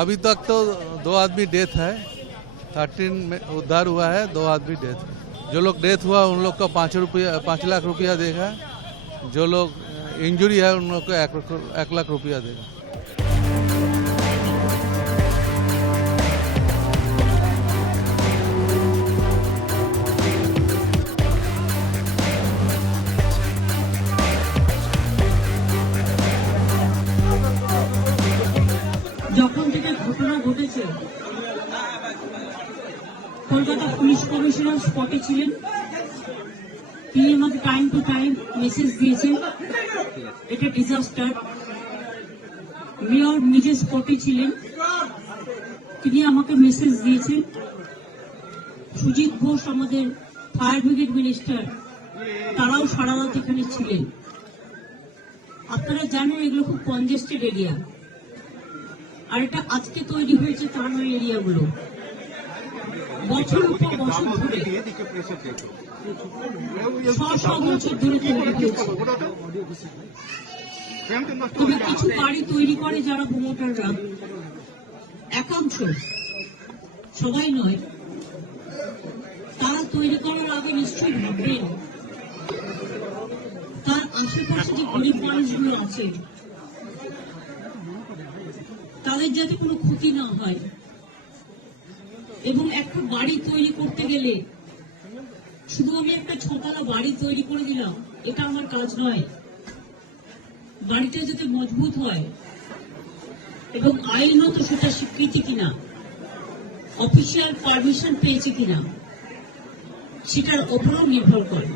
अभी तक तो 2 आदमी डेथ है, 13 में उद्धार हुआ है, 2 आदमी डेथ है। जो लोग डेथ हुआ उन लोग को 5 लाख रुपया देगा, जो लोग इंजरी है उन लोग को 1 लाख रुपया देगा। যখন থেকে ঘটনা ঘটেছে কলকাতা পুলিশ কমিশনার স্পটে ছিলেন, তিনি আমাকে টাইম টু টাইম মেসেজ দিয়েছেন এটা ডিজাস্টার। মেয়র নিজে স্পটে ছিলেন, তিনি আমাকে মেসেজ দিয়েছেন। সুজিত ঘোষ আমাদের ফায়ার ব্রিগেড মিনিস্টার, তারাও সারা রাত এখানে ছিলেন। আপনারা জানেন এগুলো খুব কনজেস্টেড এরিয়া, আর এটা আজকে তৈরি হয়েছে তা নয়। এরিয়াগুলো বছর পর বছর ধরে, বছর ধরে তৈরি হয়েছে। তবে কিছু বাড়ি তৈরি করে যারা প্রমোটাররা, একাংশ, সবাই নয়, তারা তৈরি করার আগে নিশ্চয়ই ভাববেন তার আশেপাশে যে গরিব মানুষগুলো আছে তাদের যাতে কোনো ক্ষতি না হয়। এবং একটা বাড়ি তৈরি করতে গেলে শুধু আমি একটা 6তলা বাড়ি তৈরি করে দিলাম, এটা আমার কাজ নয়। বাড়িটা যাতে মজবুত হয় এবং আইনত সেটা স্বীকৃতি কিনা, অফিসিয়াল পারমিশন পেয়েছে কিনা, সেটার ওপরও নির্ভর করে।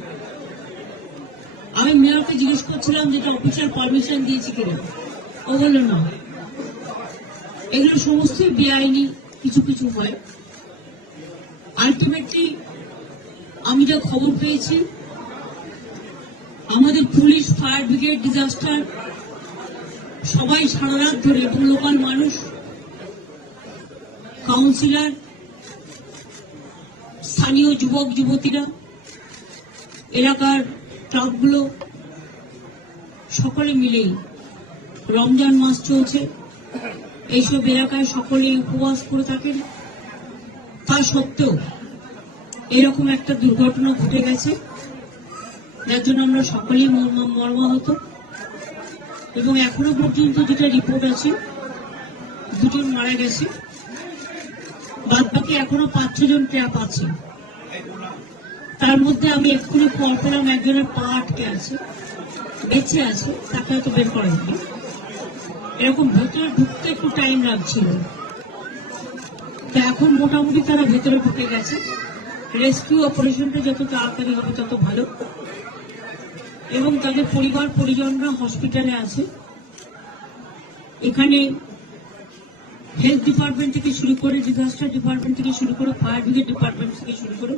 আমি মেয়রকে জিজ্ঞেস করছিলাম যেটা অফিসিয়াল পারমিশন দিয়েছে কিনা, ও বলল না। এগুলো সমস্তই বেআইনি কিছু কিছু হয়। আলটিমেটলি আমি যা খবর পেয়েছি, আমাদের পুলিশ, ফায়ার ব্রিগেড, ডিজাস্টার সবাই সারা রাত ধরে, এবং লোকাল মানুষ, কাউন্সিলর, স্থানীয় যুবক যুবতীরা, এলাকার ক্লাবগুলো সকলে মিলেই, রমজান মাস চলছে, এইসব এলাকায় সকলে উপবাস করে থাকেন। তা সত্ত্বেও এরকম একটা দুর্ঘটনা ঘটে গেছে, যার জন্য আমরা সকলেই মর্মাহত। এবং এখনো পর্যন্ত যেটা রিপোর্ট আছে, 2 জন মারা গেছে, বাদ বাকি এখনো 5-6 জন ট্র্যাপ আছে। তার মধ্যে আমি এক্ষুনি খবর পেলাম একজনের পা আটকে আছে, বেঁচে আছে, তাকে হয়তো বের করেননি। এরকম ভেতরে ঢুকতে একটু টাইম লাগছিল, তো এখন মোটামুটি তারা ভেতরে ঢুকে গেছে। রেস্কিউ অপারেশনটা যত তাড়াতাড়ি হবে তত ভালো। এবং তাদের পরিবার পরিজনরা হসপিটালে আছে। এখানে হেলথ ডিপার্টমেন্ট থেকে শুরু করে, ডিজাস্টার ডিপার্টমেন্ট থেকে শুরু করে, ফায়ার ব্রিগেড ডিপার্টমেন্ট থেকে শুরু করে,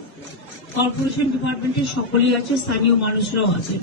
কর্পোরেশন ডিপার্টমেন্টের সকলেই আছে, স্থানীয় মানুষরাও আছে।